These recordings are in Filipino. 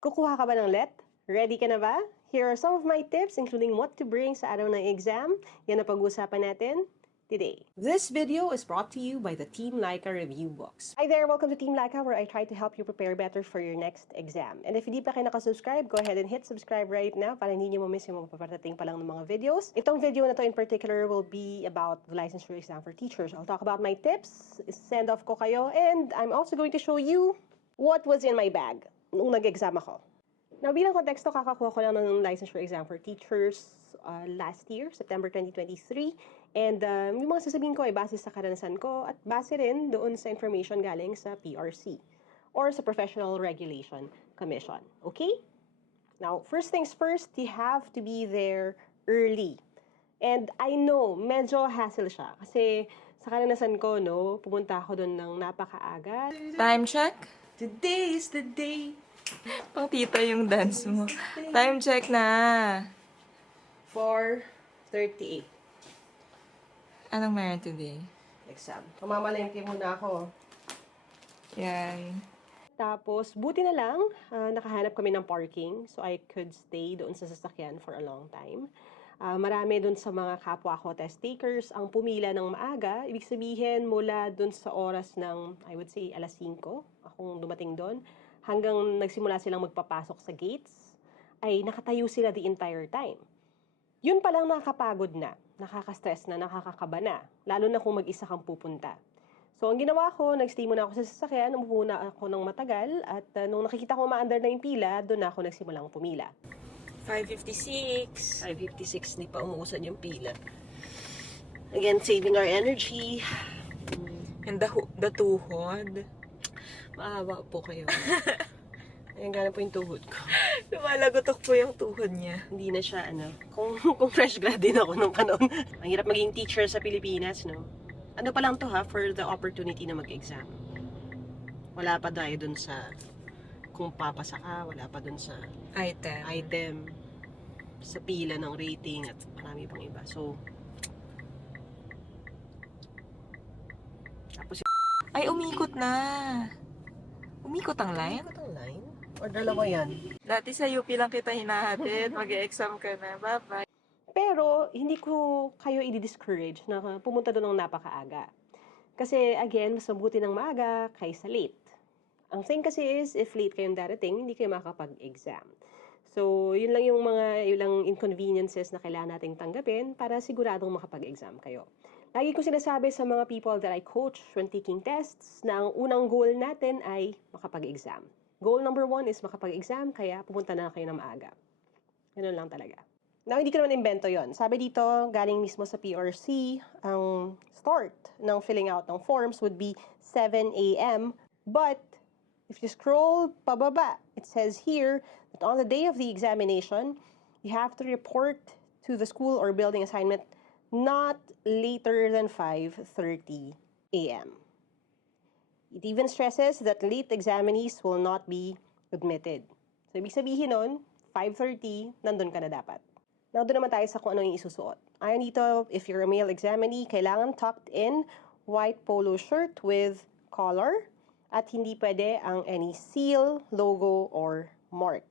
Kukuha ka ba ng let? Ready ka na ba? Here are some of my tips including what to bring sa araw ng exam. Yan ang pag-uusapan natin today. This video is brought to you by the Team Laika Review Books. Hi there! Welcome to Team Laika where I try to help you prepare better for your next exam. And if hindi pa kayo nakasubscribe, go ahead and hit subscribe right now para hindi nyo ma-miss yung mga paparating pa lang ng mga videos. Itong video na to in particular will be about the licensure exam for teachers. I'll talk about my tips, send off ko kayo, and I'm also going to show you what was in my bag nung nag-exam ako. Now, bilang konteksto, kakakuha ko lang ng licensure exam for teachers last year, September 2023. And yung mga sasabihin ko ay base sa karanasan ko at base rin doon sa information galing sa PRC or sa Professional Regulation Commission. Okay? Now, first things first, you have to be there early. And I know, medyo hassle siya. Kasi sa karanasan ko, no, pumunta ako doon ng napakaaga. Time check? Today is the day. Pang tita yung dance mo. Time check na. 4:38. Anong meron today? Exam. Mamamalengke muna ako. Yan. Tapos, buti na lang, nakahanap kami ng parking so I could stay doon sa sasakyan for a long time. Marami doon sa mga kapwa ko test takers ang pumila ng maaga. Ibig sabihin, mula doon sa oras ng, I would say, alas 5, akong dumating doon, hanggang nagsimula silang magpapasok sa gates, ay nakatayo sila the entire time. Yun palang nakakapagod na, nakaka-stress na, nakakakaba na, lalo na kung mag-isa kang pupunta. So, ang ginawa ko, nag-stay muna ako sa sasakyan, umupo na ako ng matagal, at nung nakikita ko ma-under na yung pila, doon na ako nagsimulang pumila. 5:56. 5:56, di pa umuusan yung pila. Again, saving our energy. And the tuhod. Maawa po kayo. Ayan, gana po yung tuhod ko. Lumalagotok po yung tuhod niya. Hindi na siya, kung fresh grad din ako nung panahon. Ang hirap maging teacher sa Pilipinas, no? Ano pa lang to ha, for the opportunity na mag-exam. Wala pa tayo dun sa, kung papasa ka, wala pa dun sa item, sa pila ng rating, at marami pang iba. So, tapos Ay, umikot na. Umikot ang line? Umikot ang line? Or dalawa yan? Dati sa UP lang kita hinahatid. Mag-e-exam ka na. Bye-bye. Pero, hindi ko kayo i-discourage na pumunta doon ng napakaaga. Kasi, again, mas mabuti ng maaga kaysa late. Ang thing kasi is, if late kayong darating, hindi kayo makakapag-exam. So, yun lang yung mga ilang inconveniences na kailangan nating tanggapin para siguradong makapag-exam kayo. Lagi ko sinasabi sa mga people that I coach when taking tests na ang unang goal natin ay makapag-exam. Goal number 1 is makapag-exam, kaya pupunta na kayo ng maaga. Ganun lang talaga. Now, hindi ko naman invento yon. Sabi dito, galing mismo sa PRC, ang start ng filling out ng forms would be 7 a.m. But, if you scroll pababa, it says here that on the day of the examination, you have to report to the school or building assignment not later than 5:30 a.m. It even stresses that late examinees will not be admitted. So, ibig sabihin nun, 5:30, nandun ka na dapat. Now, doon naman tayo sa kung ano yung isusuot. Ayon dito, if you're a male examinee, kailangan tucked in white polo shirt with collar at hindi pwede ang any seal, logo, or mark.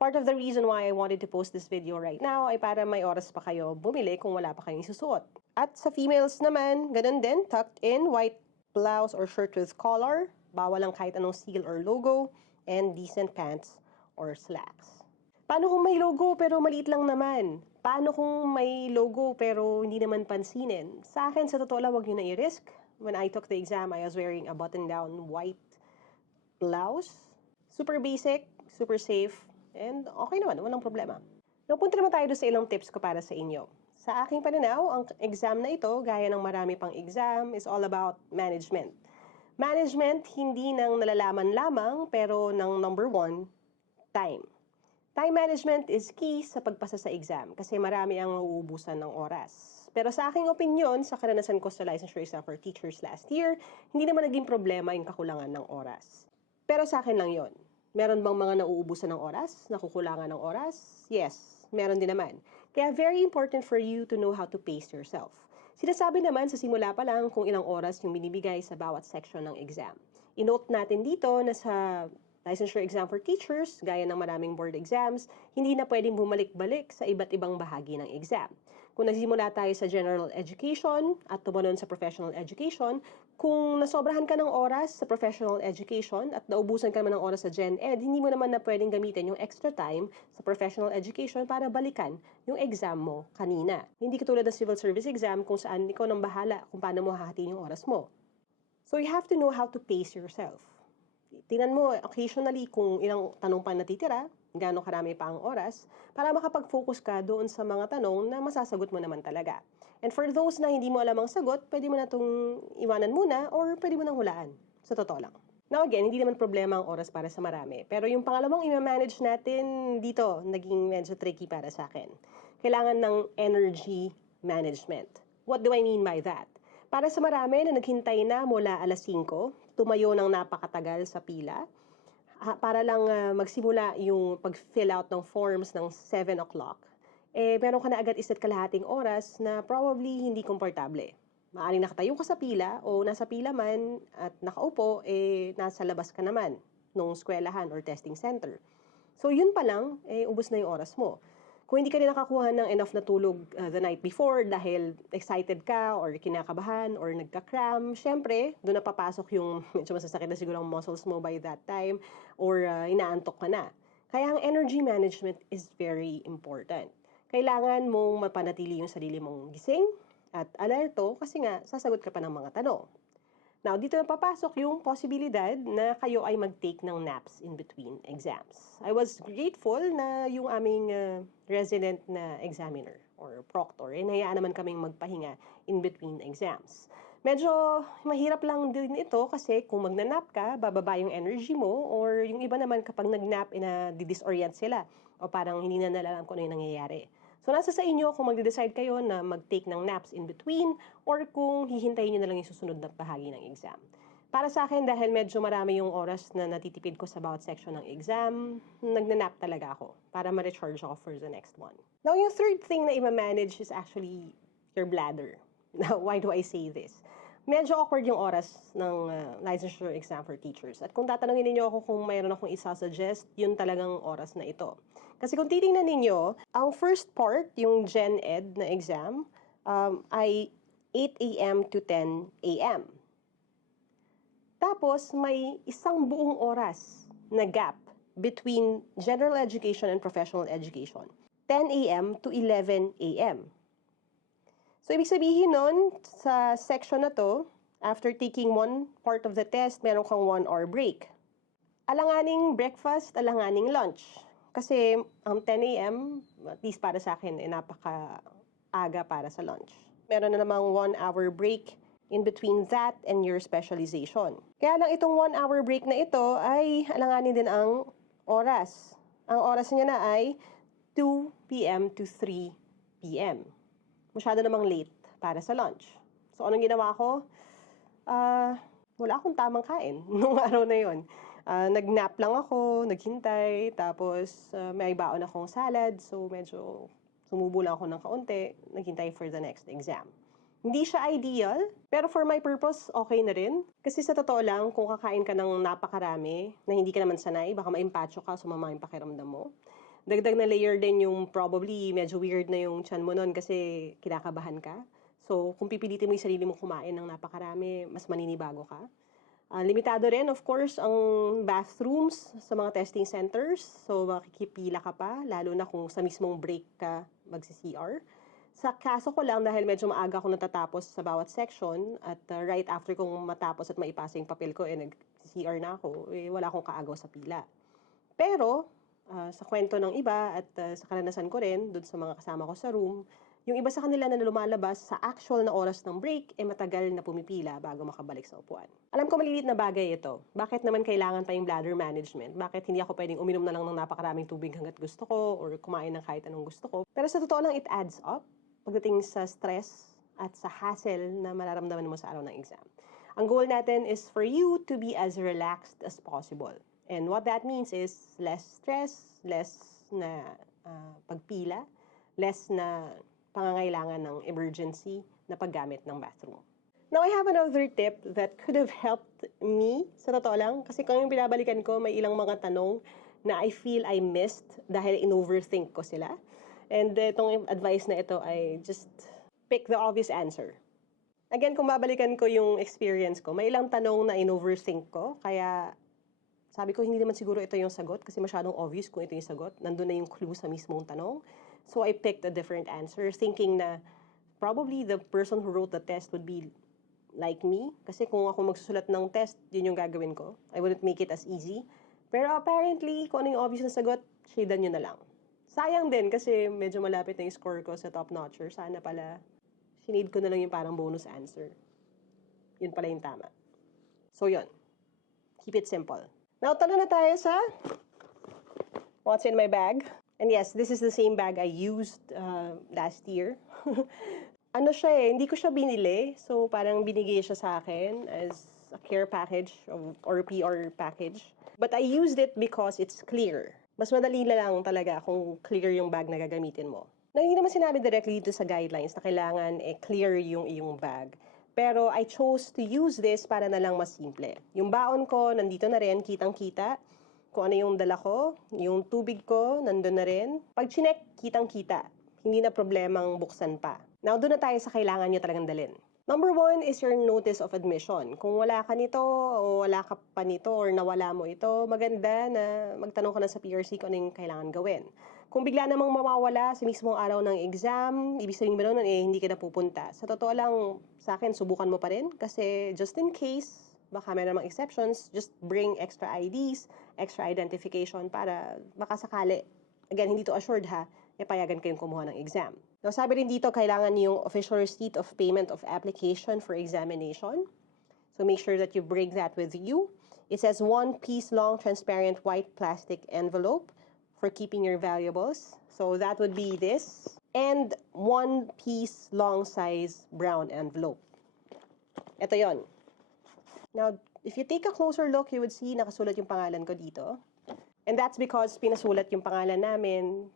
Part of the reason why I wanted to post this video right now ay para may oras pa kayo bumili kung wala pa kayong isusuot. At sa females naman, ganun din, tucked in, white blouse or shirt with collar, bawal lang kahit anong seal or logo, and decent pants or slacks. Paano kung may logo pero maliit lang naman? Paano kung may logo pero hindi naman pansinin? Sa akin, sa totoo lang, wag nyo na i-risk. When I took the exam, I was wearing a button-down white blouse. Super basic, super safe, and okay naman, walang problema. Napunta naman tayo sa ilang tips ko para sa inyo. Sa aking pananaw, ang exam na ito, gaya ng marami pang exam, is all about management. Management, hindi ng nalalaman lamang, pero ng number 1, time. Time management is key sa pagpasa sa exam kasi marami ang nauubusan ng oras. Pero sa aking opinion, sa karanasan ko sa licensure exam for teachers last year, hindi naman naging problema yung kakulangan ng oras. Pero sa akin lang yon. Meron bang mga nauubusan ng oras? Nakukulangan ng oras? Yes, meron din naman. Kaya very important for you to know how to pace yourself. Sinasabi naman sa simula pa lang kung ilang oras yung binibigay sa bawat section ng exam. I-note natin dito na sa Licensure exam for teachers, gaya ng maraming board exams, hindi na pwedeng bumalik-balik sa iba't ibang bahagi ng exam. Kung nagsimula tayo sa general education at tumalon sa professional education, kung nasobrahan ka ng oras sa professional education at naubusan ka naman ng oras sa gen ed, hindi mo naman na pwedeng gamitin yung extra time sa professional education para balikan yung exam mo kanina. Hindi katulad ng civil service exam kung saan ikaw nang bahala kung paano mo hahatiin yung oras mo. So you have to know how to pace yourself. Tingnan mo occasionally kung ilang tanong pa natitira, gaano karami pa ang oras, para makapag-focus ka doon sa mga tanong na masasagot mo naman talaga. And for those na hindi mo alam ang sagot, pwede mo na itong iwanan muna or pwede mo nang hulaan. Sa totoo lang. Now again, hindi naman problema ang oras para sa marami. Pero yung pangalawang i-manage natin dito, naging medyo tricky para sa akin. Kailangan ng energy management. What do I mean by that? Para sa marami na naghintay na mula alas 5, tumayo ng napakatagal sa pila, para lang magsimula yung pag-fill out ng forms ng 7 o'clock, meron ka na agad isa't kalahating oras na probably hindi komportable. Maaaring nakatayo ka sa pila o nasa pila man at nakaupo, nasa labas ka naman nung eskwelahan or testing center. So yun pa lang, ubos na yung oras mo. Kung hindi ka rin nakakuha ng enough na tulog the night before dahil excited ka or kinakabahan or nagka-cram, syempre, doon na papasok yung medyo masasakit na siguro ang muscles mo by that time or inaantok ka na. Kaya ang energy management is very important. Kailangan mong mapanatili yung sarili mong gising at alerto kasi nga sasagot ka pa ng mga tanong. Now, dito na papasok yung posibilidad na kayo ay mag-take ng naps in between exams. I was grateful na yung aming resident na examiner or proctor, hinayaan naman kaming magpahinga in between exams. Medyo mahirap lang din ito kasi kung magnanap ka, bababa yung energy mo or yung iba naman kapag nagnap, didisorient sila o parang hindi na nalalam kung ano yung nangyayari. So, nasa sa inyo kung magde-decide kayo na mag-take ng naps in between or kung hihintayin nyo na lang yung susunod na bahagi ng exam. Para sa akin, dahil medyo marami yung oras na natitipid ko sa bawat section ng exam, nagnanap talaga ako para ma-recharge ako for the next one. Now, yung third thing na i-manage is actually your bladder. Now, why do I say this? Medyo awkward yung oras ng licensure exam for teachers. At kung tatanungin ninyo ako kung mayroon akong isa-suggest, yun talagang oras na ito. Kasi kung titingnan ninyo, ang first part, yung Gen Ed na exam, ay 8 a.m. to 10 a.m. Tapos, may isang buong oras na gap between general education and professional education. 10 a.m. to 11 a.m. So, ibig sabihin nun, sa section na to, after taking one part of the test, meron kang 1 hour break. Alanganing breakfast, alanganing lunch. Kasi ang 10 a.m., at least para sa akin, napaka-aga para sa lunch. Meron na namang 1 hour break in between that and your specialization. Kaya lang itong 1 hour break na ito ay alanganin din ang oras. Ang oras niya na ay 2 p.m. to 3 p.m. Masyado namang late para sa lunch. So, anong ginawa ko? Wala akong tamang kain nung araw na yon. Nag-nap lang ako, naghintay, tapos may baon akong salad, so medyo sumubo lang ako ng kaunti, naghintay for the next exam. Hindi siya ideal, pero for my purpose, okay na rin. Kasi sa totoo lang, kung kakain ka ng napakarami, na hindi ka naman sanay, baka maimpacho ka, sumama yung pakiramdam mo. Dagdag na layer din yung probably medyo weird na yung tiyan mo nun kasi kinakabahan ka. So, kung pipilitin mo yung sarili mo kumain ng napakarami, mas maninibago ka. Limitado rin, of course, ang bathrooms sa mga testing centers. So, makikipila ka pa, lalo na kung sa mismong break ka magsi-CR. Sa kaso ko lang, dahil medyo maaga ako natatapos sa bawat section at right after kong matapos at maipasa yung papel ko, nag-CR na ako, wala akong kaagaw sa pila. Pero, sa kwento ng iba at sa karanasan ko rin, doon sa mga kasama ko sa room, yung iba sa kanila na lumalabas sa actual na oras ng break, matagal na pumipila bago makabalik sa upuan. Alam ko maliliit na bagay ito. Bakit naman kailangan pa yung bladder management? Bakit hindi ako pwedeng uminom na lang ng napakaraming tubig hanggat gusto ko or kumain ng kahit anong gusto ko? Pero sa totoo lang, it adds up pagdating sa stress at sa hassle na mararamdaman mo sa araw ng exam. Ang goal natin is for you to be as relaxed as possible. And what that means is less stress, less na pagpila, less na pangangailangan ng emergency na paggamit ng bathroom. Now, I have another tip that could have helped me, sa totoo lang, kasi kung yung binabalikan ko, may ilang mga tanong na I feel I missed dahil in-overthink ko sila. And itong advice na ito ay just pick the obvious answer. Again, kung babalikan ko yung experience ko, may ilang tanong na in-overthink ko, kaya sabi ko, hindi naman siguro ito yung sagot kasi masyadong obvious kung ito yung sagot. Nandun na yung clue sa mismong tanong. So, I picked a different answer, thinking na probably the person who wrote the test would be like me. Kasi kung ako magsusulat ng test, yun yung gagawin ko. I wouldn't make it as easy. Pero apparently, kung ano yung obvious na sagot, shadean nyo na lang. Sayang din kasi medyo malapit na yung score ko sa top notcher. Sana pala, sinade ko na lang yung parang bonus answer. Yun pala yung tama. So yun. Keep it simple. Now, talo na tayo sa what's in my bag. And yes, this is the same bag I used last year. Ano siya hindi ko siya binili. So, parang binigay siya sa akin as a care package or PR package. But I used it because it's clear. Mas madali lang talaga kung clear yung bag na gagamitin mo. Na hindi naman sinabi directly dito sa guidelines na kailangan clear yung iyong bag. Pero I chose to use this para na lang mas simple. Yung baon ko, nandito na rin, kitang-kita. Kung ano yung dala ko, yung tubig ko, nandun na rin. Pag chinek, kitang-kita. Hindi na problemang buksan pa. Now, doon na tayo sa kailangan nyo talagang dalhin. Number 1 is your notice of admission. Kung wala ka nito, o wala ka pa nito, or nawala mo ito, maganda na magtanong ka na sa PRC kung ano yung kailangan gawin. Kung bigla namang mawawala sa mismong araw ng exam, ibig sabihin ba nun, hindi ka na pupunta. Sa totoo lang, sa akin, subukan mo pa rin. Kasi just in case, baka may namang exceptions, just bring extra IDs, extra identification para makasakali. Again, hindi to assured ha, payagan kayong kumuha ng exam. Now, sabi rin dito, kailangan yung official receipt of payment of application for examination. So, make sure that you bring that with you. It says 1 piece long, transparent, white plastic envelope for keeping your valuables. So, that would be this. And 1 piece long size brown envelope. Ito yon. Now, if you take a closer look, you would see nakasulat yung pangalan ko dito. And that's because pinasulat yung pangalan namin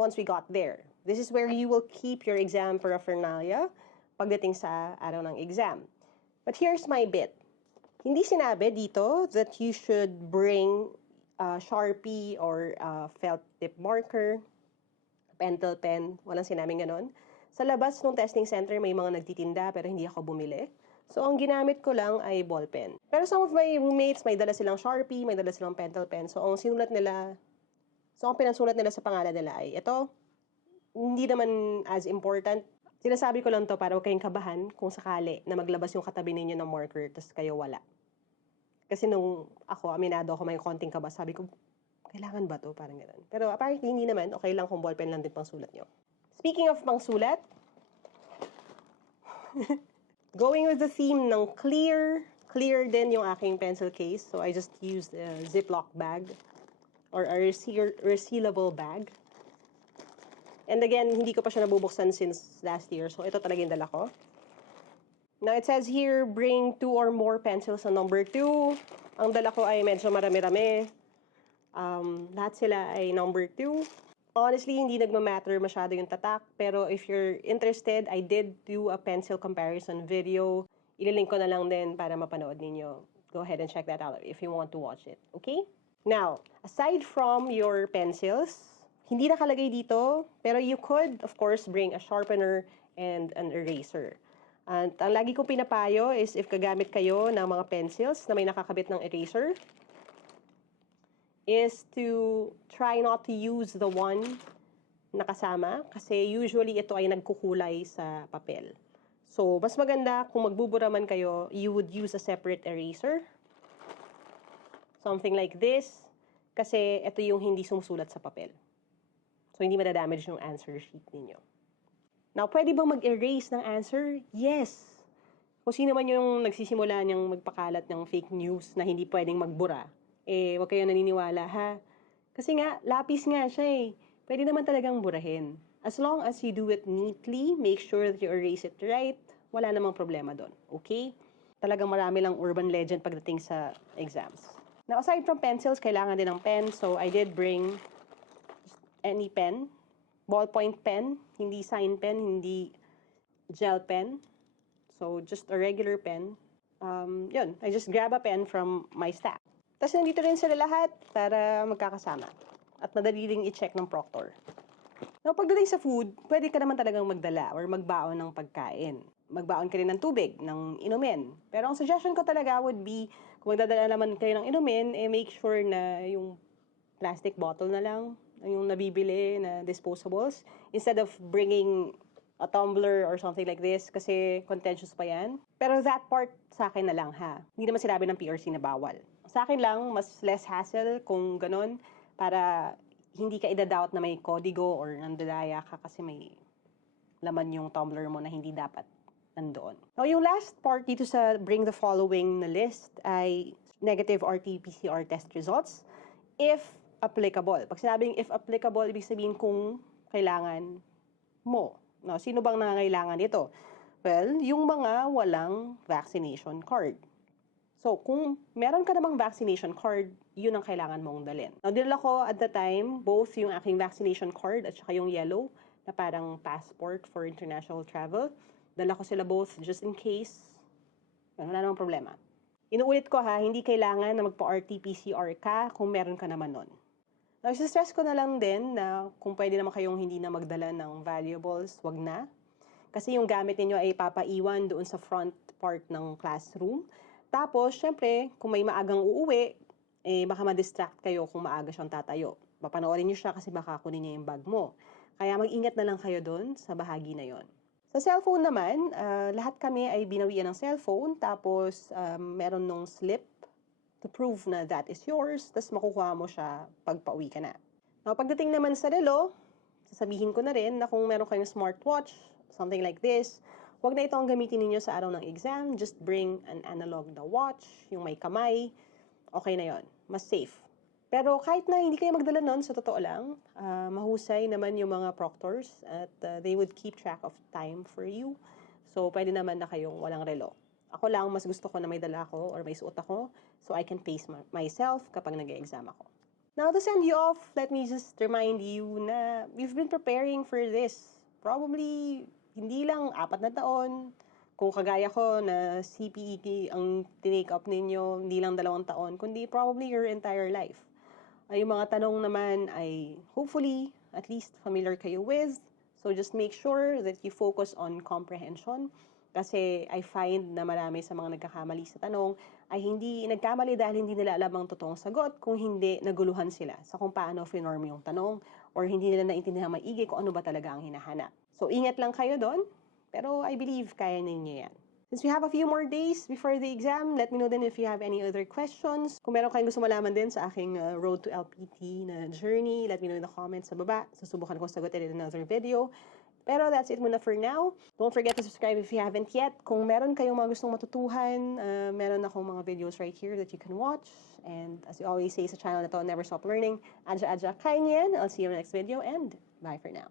once we got there. This is where you will keep your exam paraphernalia pagdating sa araw ng exam. But here's my bit. Hindi sinabi dito that you should bring a Sharpie or a felt tip marker, pentel pen. Walang sinabing ganon. Sa labas ng testing center, may mga nagtitinda pero hindi ako bumili. So, ang ginamit ko lang ay ball pen. Pero some of my roommates, may dala silang Sharpie, may dala silang pentel pen. So, ang pinasulat nila sa pangalan nila ay ito. Hindi naman as important. Sinasabi ko lang to para huwag kayong kabahan kung sakali na maglabas yung katabi ninyo ng marker tapos kayo wala. Kasi nung aminado ako may konting kaba, sabi ko, kailangan ba to? Parang gano'n. Pero apparently, hindi naman. Okay lang kung ballpen lang din pang sulat nyo. Speaking of pang sulat, going with the theme ng clear din yung aking pencil case. So I just used a Ziploc bag or a resealable bag. And again, hindi ko pa siya nabubuksan since last year. So, ito talaga yung dala ko. Now, it says here, bring 2 or more pencils sa number 2. Ang dala ko ay medyo marami-rami. Lahat sila ay number 2. Honestly, hindi nagmamatter masyado yung tatak. Pero if you're interested, I did do a pencil comparison video. Ililink ko na lang din para mapanood ninyo. Go ahead and check that out if you want to watch it. Okay? Now, aside from your pencils, hindi nakalagay dito, pero you could, of course, bring a sharpener and an eraser. And ang lagi kong pinapayo is if gagamit kayo ng mga pencils na may nakakabit ng eraser, is to try not to use the one na kasama kasi usually ito ay nagkukulay sa papel. So, mas maganda kung magbubura man kayo, you would use a separate eraser. Something like this, kasi ito yung hindi sumusulat sa papel. So, hindi madadamage yung answer sheet ninyo. Now, pwede bang mag-erase ng answer? Yes. Kung sino man yung nagsisimula niyang magpakalat ng fake news na hindi pwedeng magbura, huwag kayo naniniwala, ha? Kasi nga, lapis nga siya Pwede naman talagang burahin. As long as you do it neatly, make sure that you erase it right, wala namang problema doon. Okay? Talagang marami lang urban legend pagdating sa exams. Now, aside from pencils, kailangan din ng pen. So, I did bring any pen, ballpoint pen, hindi sign pen, hindi gel pen. So, just a regular pen. Yun, I just grab a pen from my stack. Tapos nandito rin sila lahat para magkakasama. At madali ring i-check ng proctor. Now, pagdating sa food, pwede ka naman talagang magdala or magbaon ng pagkain. Magbaon ka rin ng tubig, ng inumin. Pero ang suggestion ko talaga would be, kung magdadala naman kayo ng inumin, make sure na yung plastic bottle na lang, yung nabibili na disposables, instead of bringing a tumbler or something like this, kasi contentious pa yan. Pero that part, sa akin na lang ha. Hindi naman sinabi ng PRC na bawal. Sa akin lang, mas less hassle kung ganun, para hindi ka idadoubt na may kodigo or nandadaya ka kasi may laman yung tumbler mo na hindi dapat nandoon. Now, yung last part dito sa bring the following na list ay negative RT-PCR test results if applicable. Pag sinabing if applicable, ibig sabihin kung kailangan mo. Now, sino bang nangangailangan ito? Well, yung mga walang vaccination card. So, kung meron ka namang vaccination card, yun ang kailangan mong dalhin. Now, dinala ko at the time, both yung aking vaccination card at saka yung yellow, na parang passport for international travel. Dala ko sila both just in case. Wala namang problema. Inuulit ko ha, hindi kailangan na magpa-RT-PCR ka kung meron ka naman nun. Now, stress ko na lang din na kung pwede naman kayong hindi na magdala ng valuables, wag na. Kasi yung gamit ninyo ay papaiwan doon sa front part ng classroom. Tapos, syempre, kung may maagang uuwi, baka ma-distract kayo kung maaga siyang tatayo. Papanoorin niyo siya kasi baka kunin niya yung bag mo. Kaya mag-ingat na lang kayo doon sa bahagi na yon. Sa cellphone naman, lahat kami ay binawian ng cellphone. Tapos, meron nung slip to prove na that is yours. Tapos, makukuha mo siya pag pauwi ka na. Now, pagdating naman sa relo, sasabihin ko na rin na kung meron kayong smartwatch, something like this, huwag na ito ang gamitin ninyo sa araw ng exam. Just bring an analog na watch, yung may kamay. Okay na yon, mas safe. Pero kahit na hindi kayo magdala nun, sa totoo lang, mahusay naman yung mga proctors at they would keep track of time for you. So, pwede naman na kayong walang relo. Ako lang, mas gusto ko na may dala ako or may suot ako so I can pace myself kapag nag-exam ako. Now, to send you off, let me just remind you na we've been preparing for this. Probably hindi lang 4 na taon. Kung kagaya ko na CPE ang tinake up ninyo, hindi lang 2 taon, kundi probably your entire life. Ay, yung mga tanong naman ay hopefully at least familiar kayo with. So just make sure that you focus on comprehension. Kasi I find na marami sa mga nagkakamali sa tanong ay hindi nagkamali dahil hindi nila alam ang totoong sagot, kung hindi naguluhan sila sa kung paano finorm yung tanong or hindi nila naintindihan maigi kung ano ba talaga ang hinahanap. So, ingat lang kayo doon, pero I believe kaya ninyo yan. Since we have a few more days before the exam, let me know then if you have any other questions. Kung meron kayong gusto malaman din sa aking Road to LPT na journey, let me know in the comments sa baba. Susubukan kong sagutin in another video. Pero that's it muna for now. Don't forget to subscribe if you haven't yet. Kung meron kayong mga gustong matutuhan, meron akong mga videos right here that you can watch. And as we always say sa channel na to, never stop learning. Adja, kain yan. I'll see you in the next video and bye for now.